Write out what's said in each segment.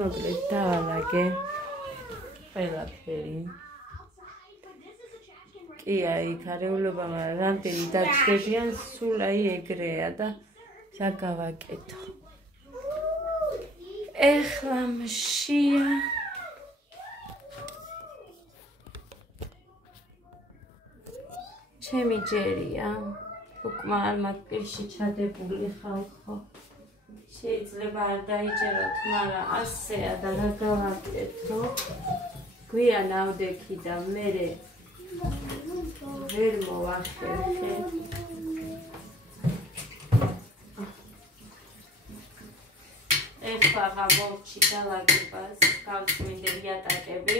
მოკლედ დაალაგე ყველაფერი. კი აი ქარეულობა, მაგრამ რამდენი დაჩდებიან, სულ აი ეგრეა და რა გავაკეთო. ეხლა მშია ჩემი ჯერია, უკმა არ მაქვს პირში ჩადებული ხალხო. შეიძლება არ დაიჯეროთ, მაგრამ ასეა და რა გავაკეთო. გვიან ავდექი და მერე ვერ მოვახერხე. ეხლა გამოვჩი დალაგებას, გავწმინდე იატაკები.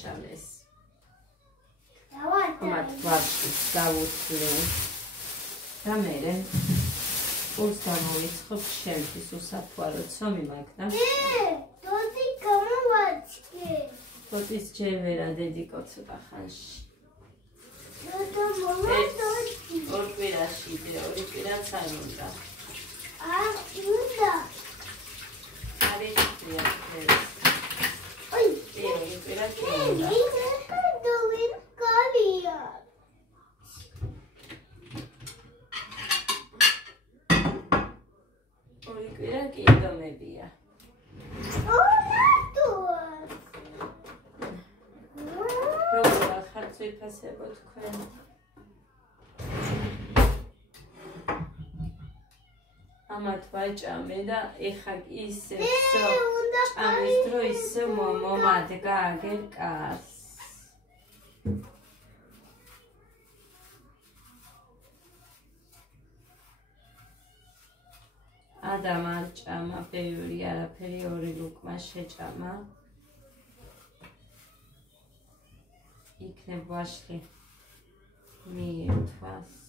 Ჩამეს. ამათ ვარშის დავუთვლე. და მერე ულს გამოვიცხობ ჩემთვის უსაფუარო ცომი მაქვს და დოდი გამოვაჩქე. დოდის ჯერ ვერა დედიკო ცოტა ხანში. დოდო მომდოდი. ორ კვირაში და ორი კვირაც არ უნდა. უნდა. არის კვირა. ой, ორი კვირა კი. დოვინ კალია. ორი კვირა კი დომებია. როგორ ხარც ვიფასებო თქვენ? ამათ ვაჭამე და ეხა ისე ჭამის დრო ისე მომადგა აგერ კარს. ადამ არ ჭამა ბევრი არაფერი, ორი ლუკმა შეჭამა. იქნებ ვაშლი მიერთვას.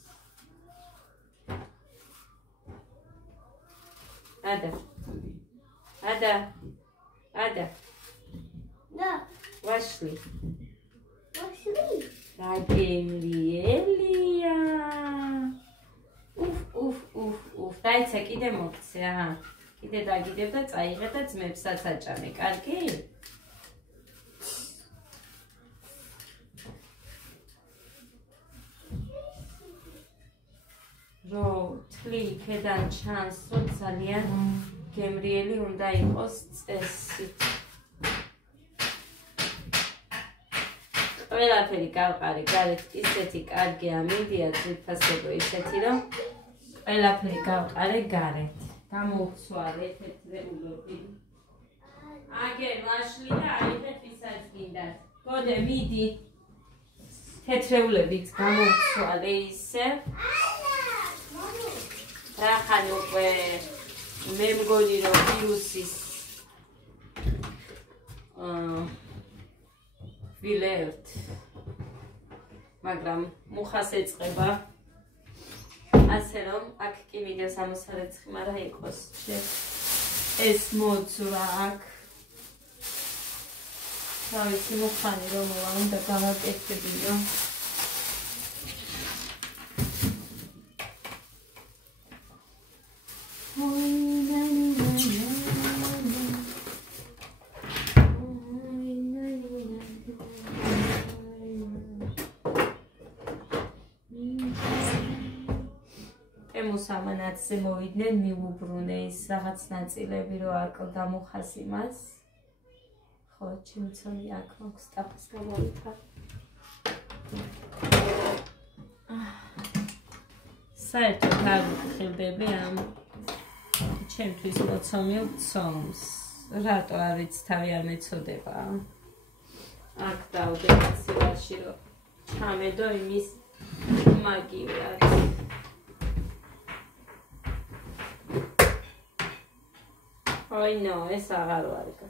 Ada. Da. Ვაშლი. Василий. Рагемлиელია. უფ. დაიცა კიდე მოგცე, აჰა. კიდე დაგიდებ და წაიღე და ძმებსაც აჭამე, კარგი? რო თლი იქედან ჩანს, რომ ძალიან გემრიელი უნდა იყოს წესი. ყველაფერი გავყარე გარეთ, ისეთი კარგი ამინდია, ძვირფასებო ისეთი, რომ ყველაფერი გავყარე გარეთ. გამოვცვალე თეთრეულობი. აგერ ვაშლი და აიღეთ ვისაც გინდათ. გოდე მიდი. თეთრეულებიც გამოვცვალე ისე. რახან უკვე მე მგონი რომ ვირუსის ვილერთ, მაგრამ მუხას ეწყება, ასე რომ აქ კი მინდა 60 ხმარა იყოს ეს მოცვა აქ. თავისი მუხანი რომ მოვა, უნდა გავაკეთებინო. სამანაცზე მოვიდნენ, მიუბრუნე ის რაღაც ნაწილები, რომ აკლდა მუხას იმას. ხო, ჩემი ცოლი აქ მაქვს ტაფას გამოვითარ. საერთოდ არ ვიხილდები ამ ჩემთვის მოცომილ ცომს. რატო არ ვიცი, თავი არ მეწოდება. აქ დავდებ სილაში, რომ ჩამედო იმის მაგივრად. Ой, no, ეს აღარ ვარგა.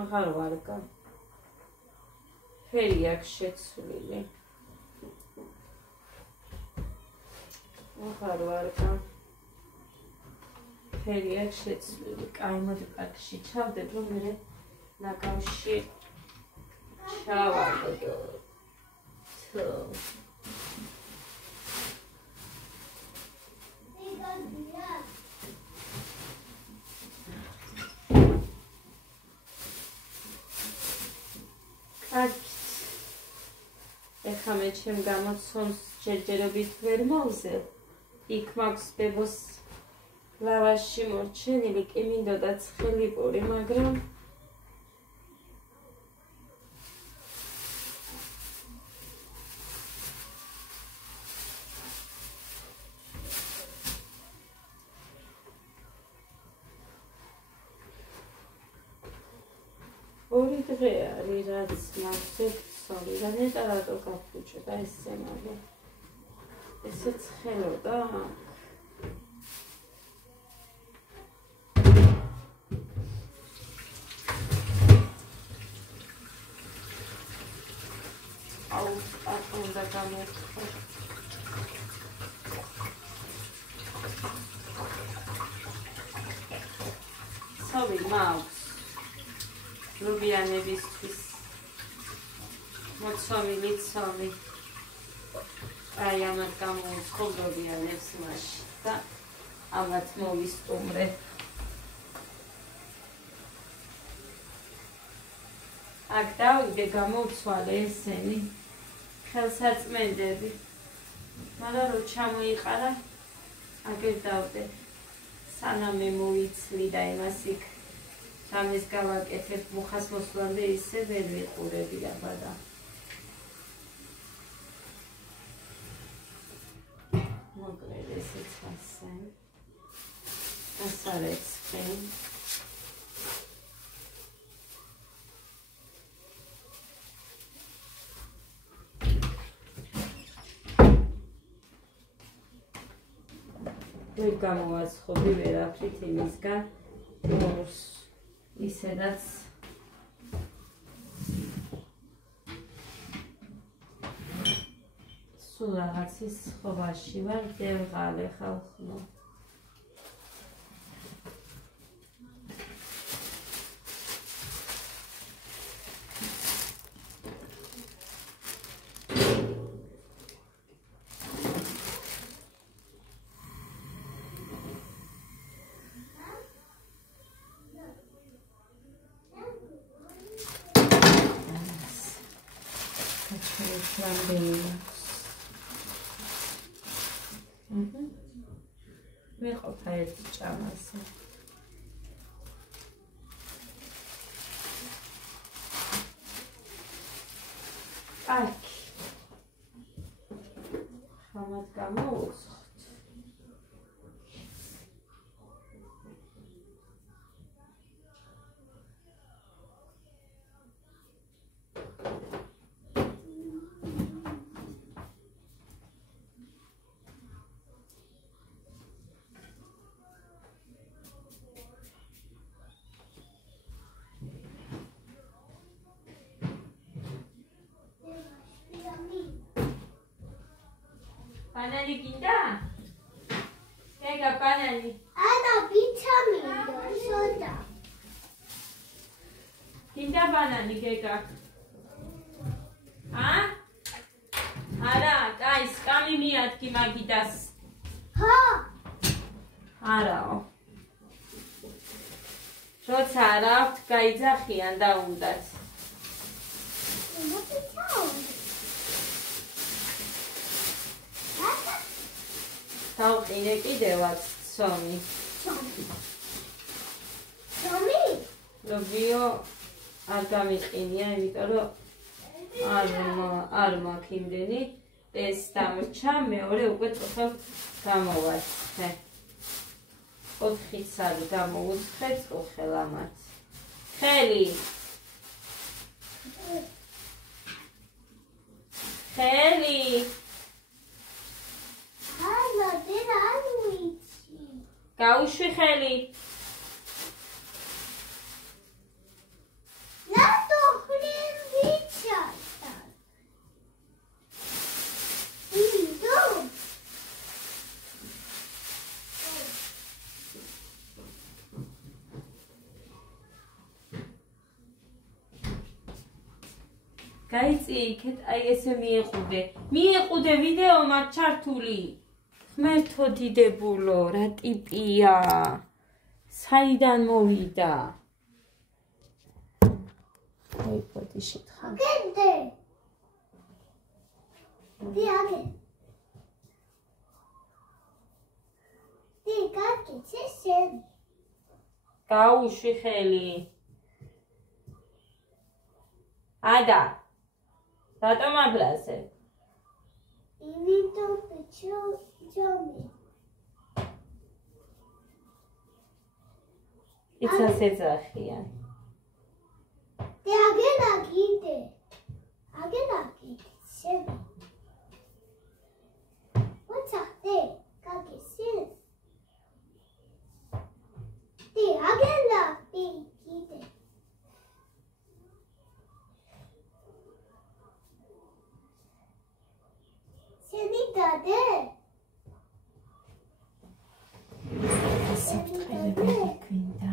აღარ ვარგა. ფერი აქვს შეცვლილი. აღარ ვარგა. ფერი აქვს შეცვლილი. კაიმოდ პარკში ჩავდებ, რომ მე ნაკავში ჩავაგდო. ეხლა მე ჩემ გამოცონს ჯერჯერობით ვერ მოვზევ. იქ მაქვს ბებოს ლავაში მორჩენილი, კი მინდოდა ცხელი პური, მაგრამ ორი დღე არის, რაც მაქვს სორი და ნეტა რატო გაფუჭდა ეს სცენარი. ესე ცხელოდა. აუ, უნდა გამოვხო. სორი მაქვს. ლუბიანებისთვის მოცომილი ცომი. აი ამათ გამოვხო ლუბიანებს მაშინ და ამათ მოვისტუმრე. აქ დავიდე გამოვცვალე ესენი ხელსაწმენდები. მაგრამ რო ჩამოიყარა აგერ დავდე. სანამ მე მოვიცლი და იმას იქ სამის გავაკეთებ მუხას მოსვლამდე ისე ვერ ვიყურები აბადა. მოკლედ ესეც ასე. ასარეცხე. ვერ გამოვაცხობი ვერაფრით იმისგან მოს ისედაც სულ რაღაცის ხოვაში ვარ, დევღალე ხალხო. მე ყოფა ერთი ჭამაზე. აქ ხამად გამოვუცხოთ. Banani gida? Kega banani? Ada vitamin soda. Gida banani kega? Ha? Ara, guys, kami miat ki magidas. Ha. Arao. Roța araft, gaidzaxian da undat. დავყინე კიდევაც ცომი. ცომი? ლობიო არ გამიყინია, იმიტომ რომ არ მაქვს იმდენი. ეს დამრჩა, მეორე უკვე წუხელ გამოვაცხე. 4-იც არის გამოვუცხე წუხელ ამათ. ხელი. ხელი. გაუშვი ხელი. რატო ხლენ ვიცადა? გაიწი იქეთ, აი ესე მიეყუდე ვიდეო მათ ჩართული. ღმერთო დიდებულო, რა ტიპია? საიდან მოვიდა? აი პოდიში თხა. აგენდე. დი აგენ. დი გაკეთე შენ. გაუშვი ხელი. ადა. რატომ აბლაზე? იმიტომ ბიჭო ჯომი. იცას ეძახია. დი აგენ აგინდე. აგენ აგინდე შენ. ვაჩახდე გაგესენ. დი აგენ აგინდე. შენი დადე. საფრთხილები გვინდა.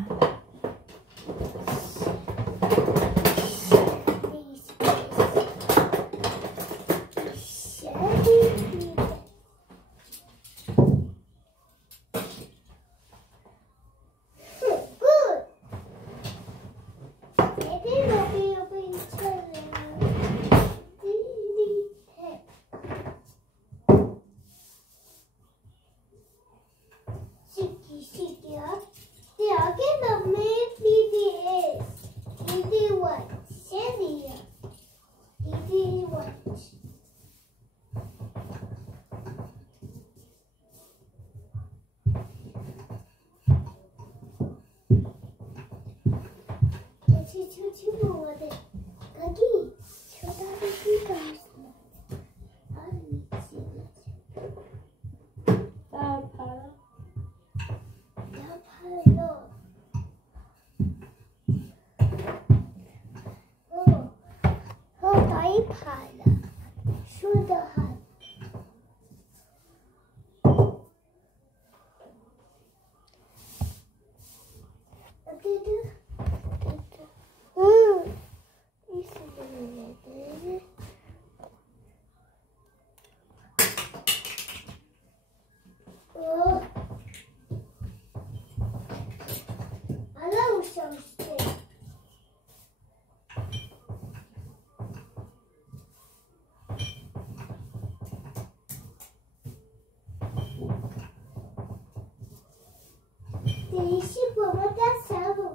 Esse povo tá salvo.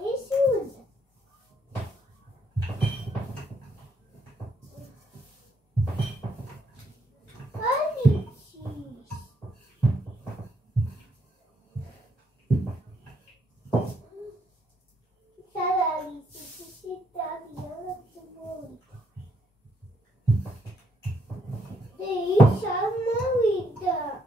Esse usa. Olha isso. Salari, se tá virando tudo. Deixa a vida.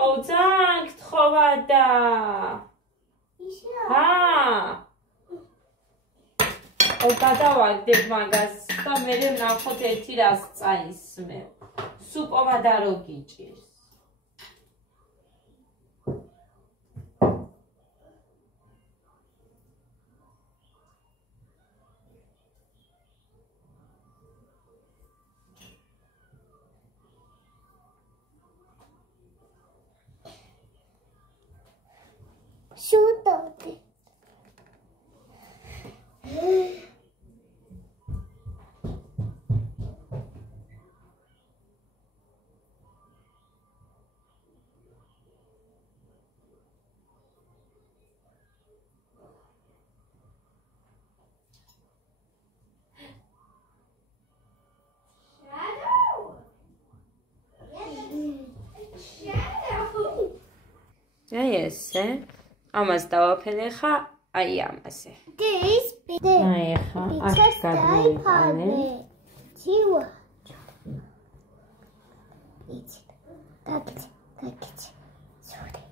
ოუცანგ თხოვადა. გადავაგდებ მაგას და მე ვნახოთ ერთი რას წაისმევ. სუპოვა და რო გიჭირს. Шутки. აი ესე. ამას დავაფენე ხა, აი ამაზე. This bit. აი ხა, აქ გადმოვიყანე. Чего? Иди. Как. Смотри.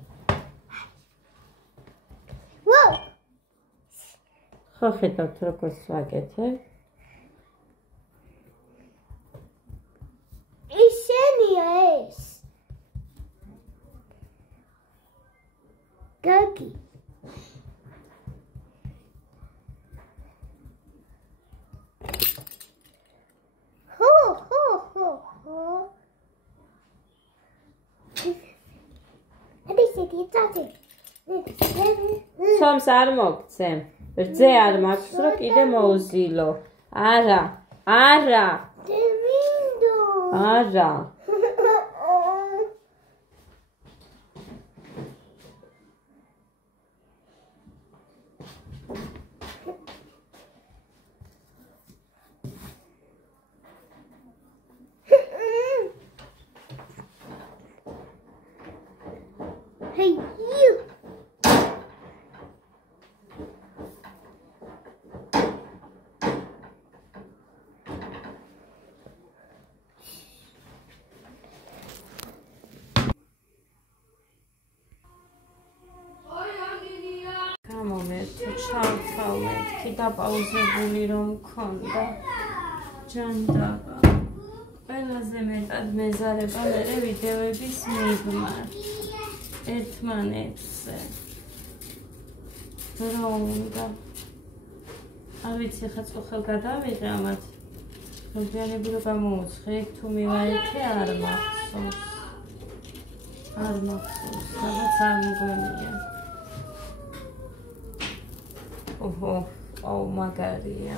Вау! ხო ხედავთ როგორც ვაკეთებ. ეს? გაგი. ხო. სომს არ მოგცე. რძე არ მაქვს რომ კიდე მოუზილო. არა. არა. Hey, you. გამომერთო ჩავთავ მეთქი დაპაუზებული რომ მქონდა ჯანდაბა ყველაზე მეტად მეზარება მერე ვიდეოების მიღმარ ერთმანეთზე რა უნდა არ ვიცი ხა წუხელ გადავიღე ამათ მოგვიანები რომ გამოუცხე თუ მივაიქე არ მახსოვს რაღაც არ მგონია Oh, Magaria.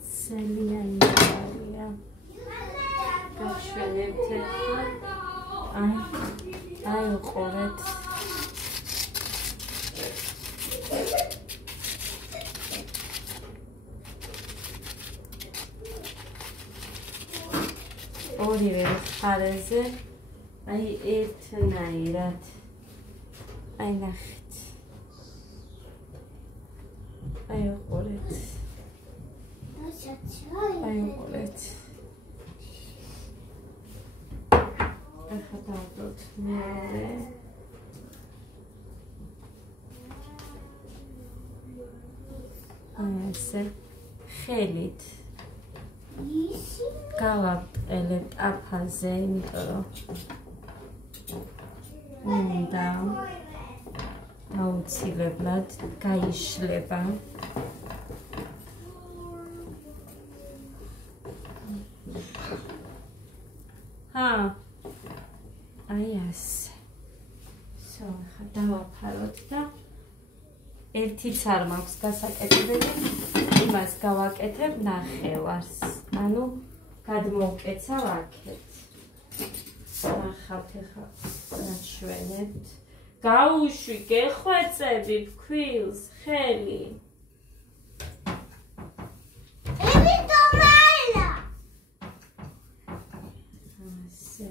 Celia Magaria. Gashvelebte. Ay, qovet. ორივე ხარეზე აი ერთნაირად აი ნახეთ აი ყოლეთ ახლა დავდოთ მეორე აი ესე ხელით გავაყელებ აფაზე იმიტომ რომ უნდა აუცილებლად გაიშლება აი ასე ხა დავაფაროთ და ერთიც არ მაქვს გასაკეთებელი იმას გავაკეთებ ნახევარს ანუ გადმოვკეცავ აქეთ ნახავთ ახლა ნაჩვენებთ გაუშვი გეხვეწები ფქვილს ხელი ასე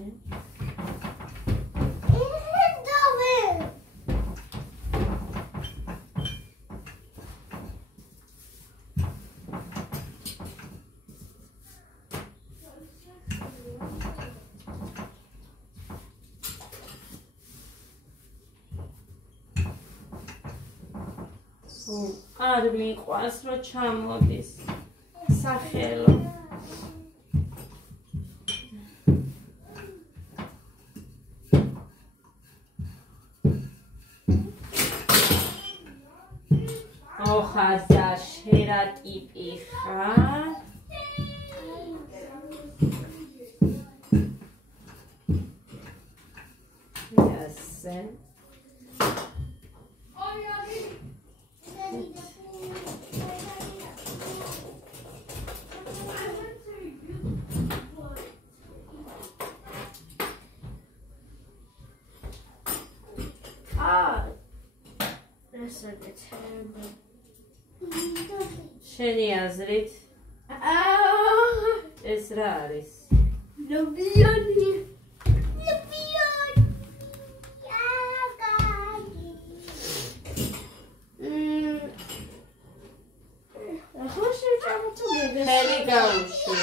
არ მიყვარს რომ ჩამოდის სახელო ოხაზა შერა ტიპი ხარ ასე შენი აზრით ეს რა არის? ლობიანი ხელი გაუშვი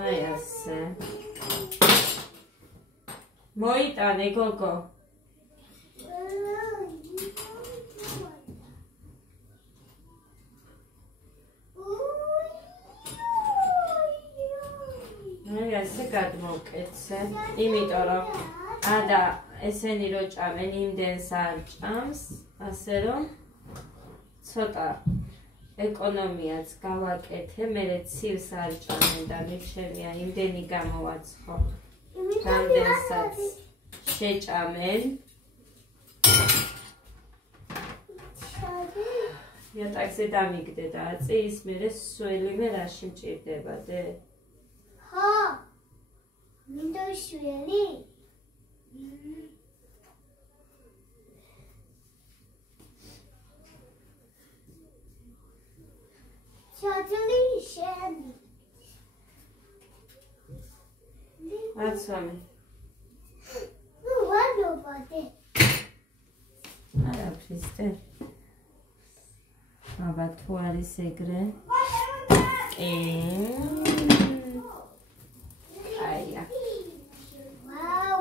აი ასე მოიტანე გოგო. ასე გადმოვკეთე, იმიტომ რომ ადა ესენი რო ჭამენ იმდენს არ ჭამს, ასე რომ ცოტა ეკონომიაც გავაკეთე, მერე ცივს არ ჭამენ და მიჩემია იმდენი გამოვაცხო, რამდენსაც შეჭამენ. იატაკზე დამიგდე და აწის მერე სველიმე რაში მჭირდება დე? ხო, მინდა შველი. ჩაძლი შენი. აცვამე. ნუ ვარობადე. არაფრის დე. აბა თუ არის ეგრე. კი. აია.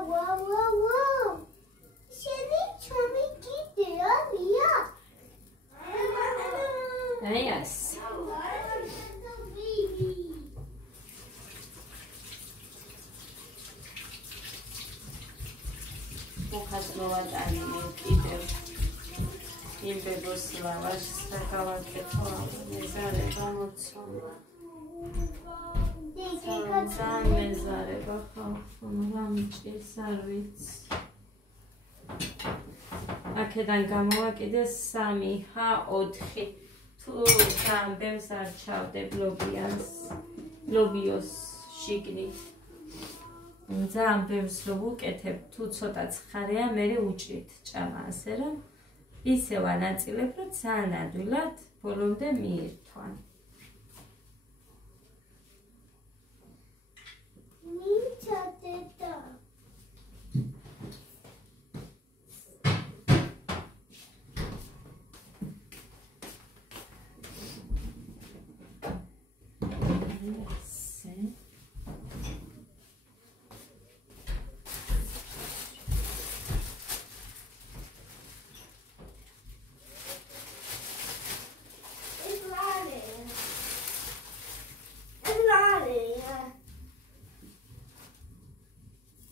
ვაუ. შენი ჩომი კიდეა მია. აიას. მოხაც მოვატანი მე კიდევ. იმ ბებოს ლავაშს და გავაკეთო, მეზარება მოცომა. მეზარება ხალხო, რა მჭირს არ ვიცი. აქედან გამოვაკიდე 3, 4. თუ თან ბევრს არ ჩავდებ ლობიოს შიგნით. ძალიან ბევრს რო ვუკეთებ, თუ ცოტა ცხარეა, მერე უჭირთ ჭამა, ასე რომ ისე ვანაწილებ, რომ ძალიან ადვილად ბოლომდე მიირთვან. მიჩადედა.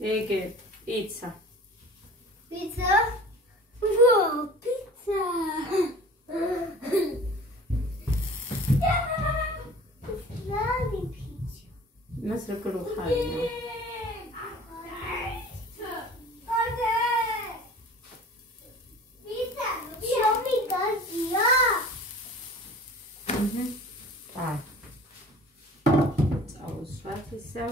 ეგე პიცა. პიცა? ვო, პიცა. ლალი პიცა. მას როგორ უხარია? პიცა, შომი გაზია. აი. წავუსვათ ისევ.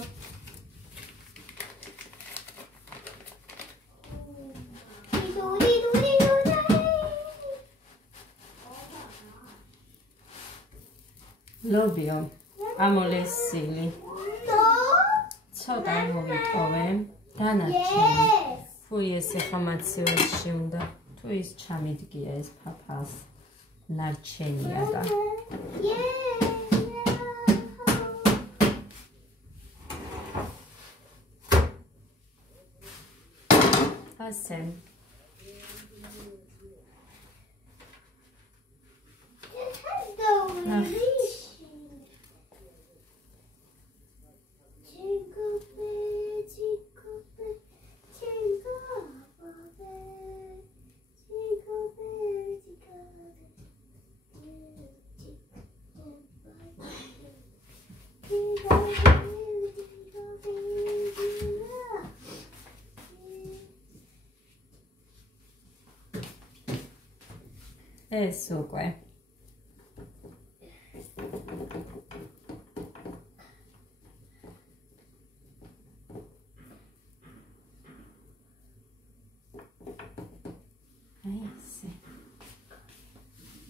ლობიო, ამოლესილი. ცოტა მოვიტოვე, დანარჩენი. ფუი ეს ახლა მაცივეში უნდა. თუ ის ჩამიდგია ეს ფაფას. ნარჩენია და. ასე. ეს უკვე ესე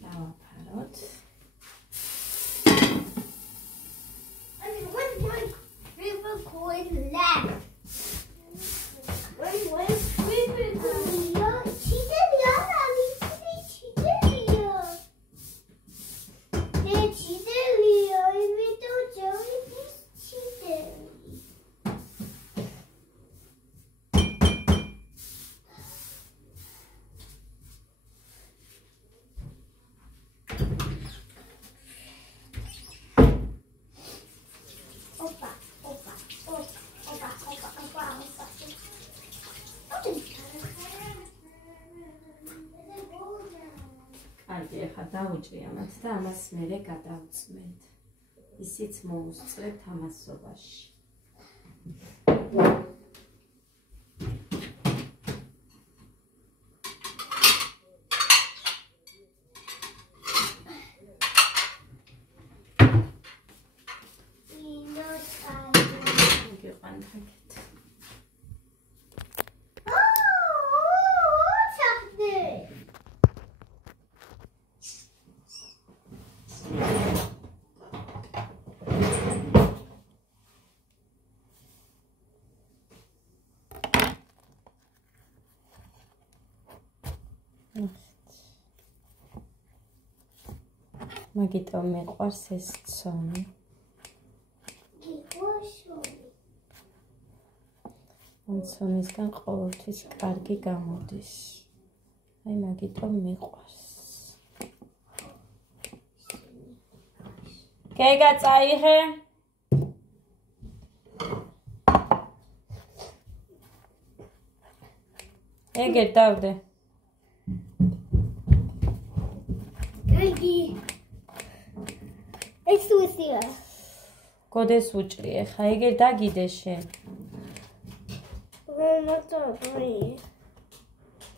დავაფაროთ. დაუჭრია მათ და ამას მერე გადავწმენთ. ისიც მოუსწრებთ ამასობაში. მაგიტო მეყვარს ეს ცომი. ამ ცომისგან ყოველთვის კარგი გამოდის. აი მაგიტო მეყვარს. გეგა წაიღე. ეგერ დავდე. ეს უცია. გოდეს უჭრიე, ხა ეგერ დაგიდე შენ.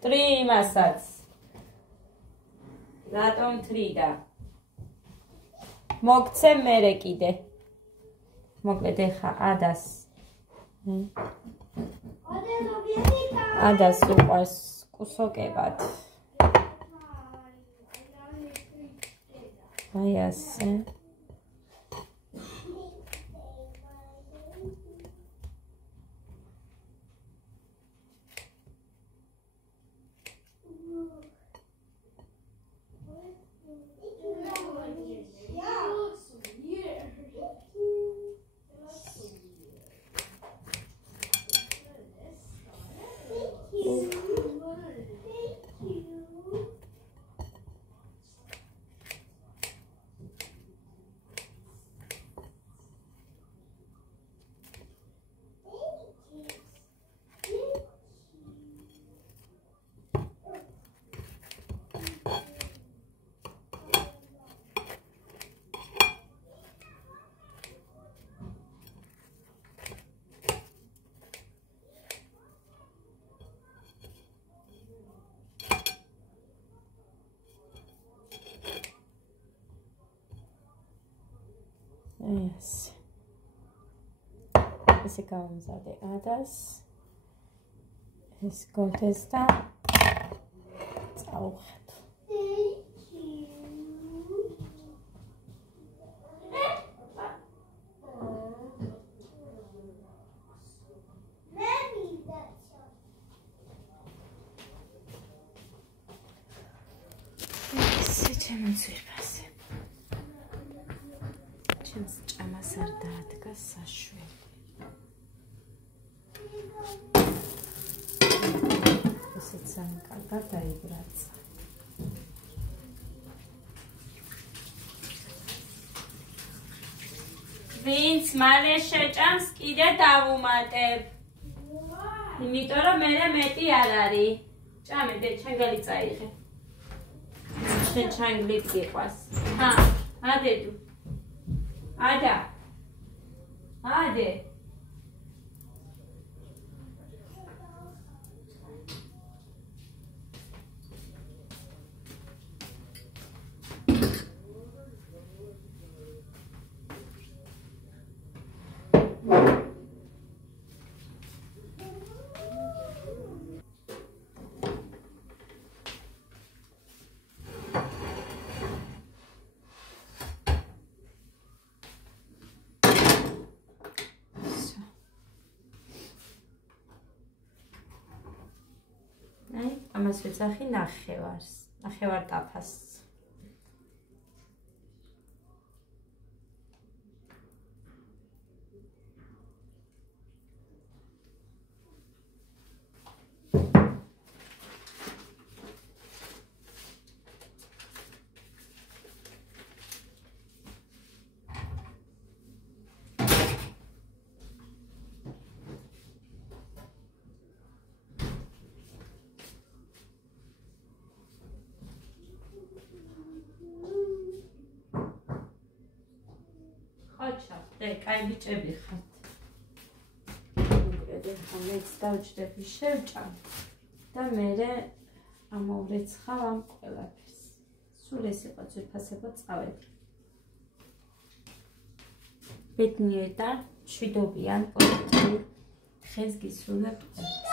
ტრი იმასაც. რატომ ტრიდა? მოგცე მერე კიდე. მოკლედ ეხა ადას. ადას უყვარს კუსოკებად. აი ასე. Yes. Esse გავამზადე ადას. ეს გოდეს და წავხეთ. ესე შემოწირბასე. ჩემს ჭამას არ დაადგა საშველი. ესეც კარგად დაიბრაცა. ვინც მალე შეჭამს კიდე დავუმატებ. იმიტომ რომ მე მეტი არ არის. ჭამე დე ჩანგალი წაიღე. შენ ჩანგლით გიყვას. ჰა, ადედუ. Ada. Ade. ამას ვეძახი ნახევარს, ნახევარ ტაფას. ჩახტე, კაი ბიჭები ხართ. ეხლა მეც დავჯდები შევჭამ და მერე ამოვრეცხავ ამ ყველაფერს. სულ ეს იყო ძვირფასება წავედი. ბედნიერ და მშვიდობიან პოზიტიურ დღეს გისურვებთ.